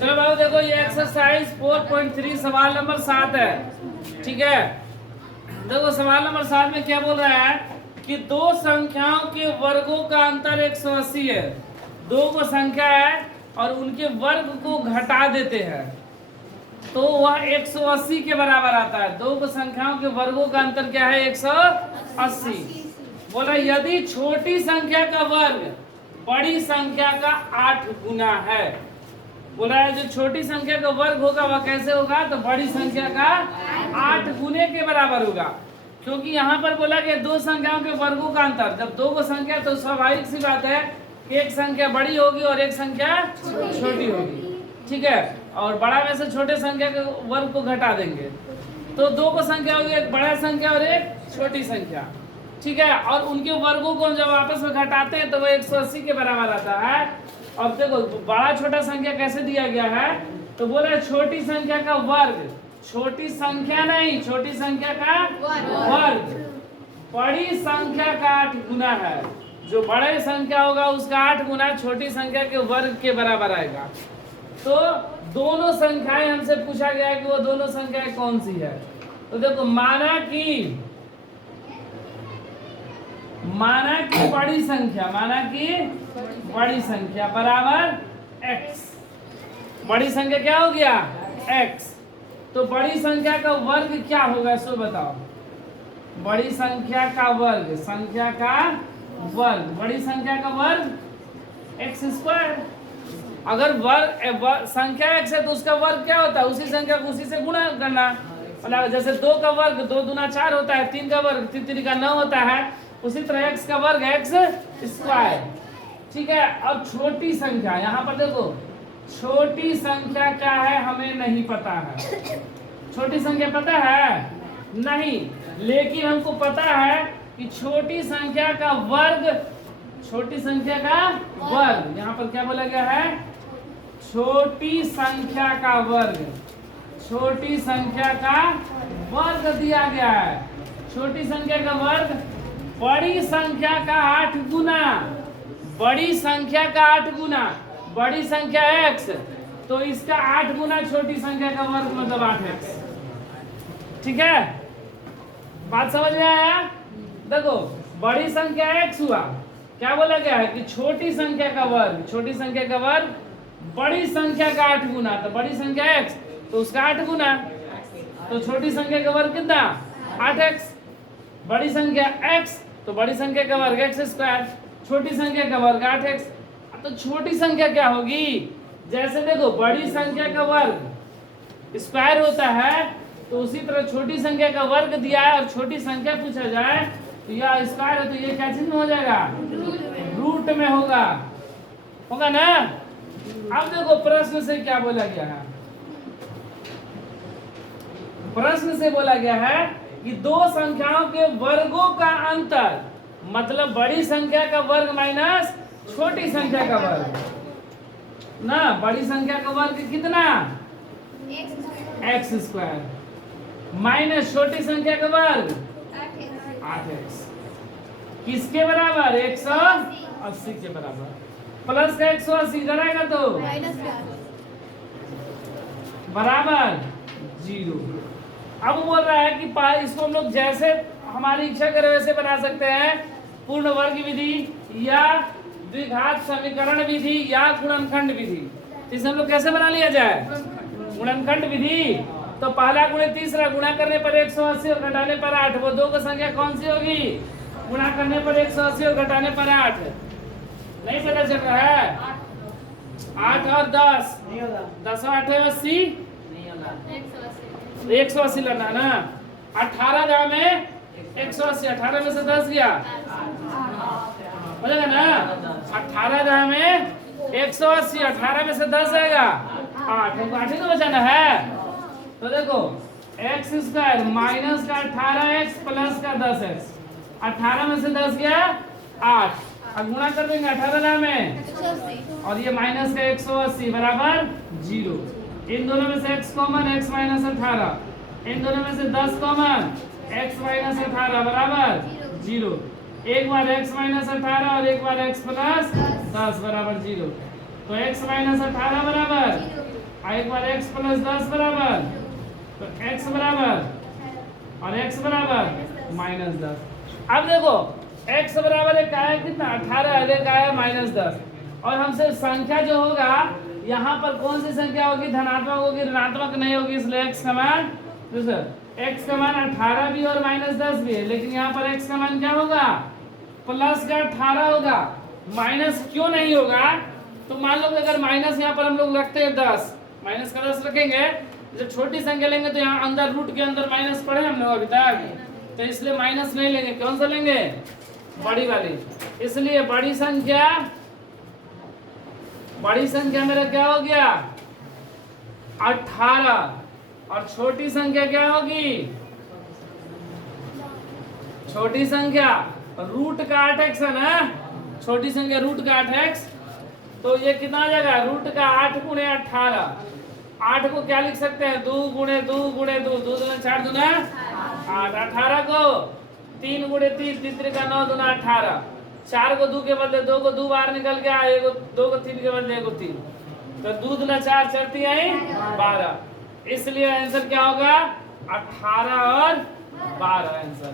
चलो बाबू देखो ये एक्सरसाइज 4.3 सवाल नंबर 7 है। ठीक है, देखो सवाल नंबर 7 में क्या बोल रहा है कि दो संख्याओं के वर्गों का अंतर 180 है। दो को संख्या है और उनके वर्ग को घटा देते हैं तो वह 180 के बराबर आता है। दो को संख्याओं के वर्गों का अंतर क्या है? 180। बोला यदि छोटी संख्या का वर्ग बड़ी संख्या का 8 गुना है। बोला है जो छोटी संख्या का वर्ग होगा वह कैसे होगा? तो बड़ी संख्या का 8 गुने के बराबर होगा। क्योंकि यहाँ पर बोला कि दो संख्याओं के वर्गों का अंतर, जब दो को संख्या तो स्वाभाविक सी बात है कि एक संख्या बड़ी होगी और एक संख्या छोटी होगी। ठीक है, और बड़ा में से छोटे संख्या के वर्ग को घटा देंगे तो दो को संख्या होगी, एक बड़ा संख्या और एक छोटी संख्या। ठीक है, और उनके वर्गों को जब आपस में घटाते हैं तो वो 180 के बराबर आता है। अब देखो बड़ा छोटा संख्या कैसे दिया गया है, तो बोला छोटी संख्या का वर्ग, छोटी संख्या नहीं, छोटी संख्या का वर्ग बड़ी संख्या का 8 गुना है। जो बड़े संख्या होगा उसका 8 गुना छोटी संख्या के वर्ग के बराबर आएगा। तो दोनों संख्याएं हमसे पूछा गया है कि वो दोनों संख्याएं कौन सी है। तो देखो माना कि बड़ी संख्या, माना कि बड़ी संख्या बराबर x। बड़ी संख्या क्या हो गया? x। तो बड़ी संख्या का वर्ग क्या होगा सो बताओ। बड़ी संख्या का वर्ग, संख्या का वर्ग, बड़ी संख्या का वर्ग x स्क्वायर। अगर वर्ग संख्या x है तो उसका वर्ग क्या होता है? उसी संख्या को उसी से गुणा करना। मतलब जैसे 2 का वर्ग 2 दूना 4 होता है, 3 का वर्ग 3 3 का 9 होता है, उसी तरह x का वर्ग x स्क्वायर। ठीक है, अब छोटी संख्या, यहाँ पर देखो छोटी संख्या क्या है हमें नहीं पता है। छोटी संख्या पता है? नहीं, लेकिन हमको पता है कि छोटी संख्या का वर्ग, छोटी संख्या का वर्ग, यहाँ पर क्या बोला गया है? छोटी संख्या का वर्ग, छोटी संख्या का वर्ग दिया गया है। छोटी संख्या का वर्ग बड़ी संख्या का 8 गुना, बड़ी संख्या का 8 गुना, बड़ी संख्या x तो इसका 8 गुना छोटी संख्या का वर्ग मतलब 8x। ठीक है, बात समझ में आया? देखो बड़ी संख्या x हुआ, क्या बोला गया है कि छोटी संख्या का वर्ग, छोटी संख्या का वर्ग बड़ी संख्या का 8 गुना, तो बड़ी संख्या x तो उसका 8 गुना, तो छोटी संख्या का वर्ग कितना? 8x। बड़ी संख्या x तो बड़ी संख्या का वर्ग x स्क्वायर, छोटी संख्या का वर्ग 8x। तो छोटी संख्या क्या होगी? जैसे देखो बड़ी संख्या का वर्ग स्क्वायर होता है तो उसी तरह छोटी संख्या का वर्ग दिया है और छोटी संख्या पूछा जाए तो यह स्क्वायर है तो ये क्या चीज में हो जाएगा? रूट में होगा, होगा ना। अब देखो प्रश्न से क्या बोला गया है? प्रश्न से बोला गया है कि दो संख्याओं के वर्गों का अंतर, मतलब बड़ी संख्या का वर्ग माइनस छोटी संख्या का वर्ग ना। बड़ी संख्या का वर्ग कितना? x स्क्वायर माइनस छोटी संख्या का वर्ग 8x। किसके बराबर? 180 के बराबर। प्लस का 180 इधर आएगा तो बराबर 0। अब बोल रहा है कि इसको हम लोग जैसे हमारी इच्छा करे वैसे बना सकते हैं, पूर्ण वर्ग विधि या द्विघात समीकरण विधि या गुणनखंड विधि। इसे हम लोग कैसे बना लिया जाए? गुणनखंड विधि। तो पहला गुणे तीसरा, गुणा करने पर 180 और घटाने पर 8। वो दो की संख्या कौन सी होगी? गुणा करने पर 180 और घटाने पर 8। नहीं पता चल रहा है? 8 और 10, 10 और 8 80, 180 लेना ना। 18 जहाँ में 180, 18 में से 10 गया, बोलेगा ना। 18 जहाँ में 180, 18 में से 10 आएगा 8, हमको 8 ही तो बचाना है। तो देखो x स्क्वायर माइनस का 18x प्लस का 10x, 18 में से 10 गया 8, अब गुणा कर देंगे 18 में और ये माइनस का 180 बराबर 0। इन दोनों में से x कॉमन, x माइनस 18, इन दोनों में से 10 कॉमन, x माइनस 18 बराबर 0। एक बार x माइनस 18 और एक बार x प्लस 10 बराबर 0। तो x माइनस 18 बराबर, और एक बार x प्लस 10 बराबर, तो x बराबर और x बराबर माइनस 10। अब देखो x बराबर एक आया कितना 18, एक आया माइनस 10, और हमसे संख्या जो होगा यहाँ पर कौन सी संख्या होगी, धनात्मक होगी ऋणात्मक नहीं होगी, इसलिए x का मान x का मान 18 भी और माइनस 10 भी है, लेकिन यहाँ पर x का मान क्या होगा, प्लस का 18 होगा, माइनस क्यों नहीं होगा। तो मान लो कि अगर माइनस यहाँ पर हम लोग रखते हैं 10, माइनस का 10 रखेंगे, जब छोटी संख्या लेंगे तो यहाँ अंदर रूट के अंदर माइनस पढ़े हम लोग अभी तक, तो इसलिए माइनस नहीं लेंगे, कौन सा लेंगे, बड़ी वाली। इसलिए बड़ी संख्या मेरा क्या हो गया 18, और छोटी संख्या क्या होगी, छोटी संख्या रूट का 8x है ना, छोटी संख्या रूट का 8x, तो ये कितना आ जाएगा, रूट का 8 गुणे 18, 8 को क्या लिख सकते हैं, 2 गुणे 2 गुणे 2, 2 दूना 4 दूना 8, 18 को 3 गुणे 3, 3 का 9 दूना 18, 4 को 2 के बदले 2 को 2 बाहर निकल गया, 2 को 3 के बदले 1 को 3, तो 2 दूना 4, 4 3 आई 12, इसलिए आंसर क्या होगा 18 और 12 आंसर।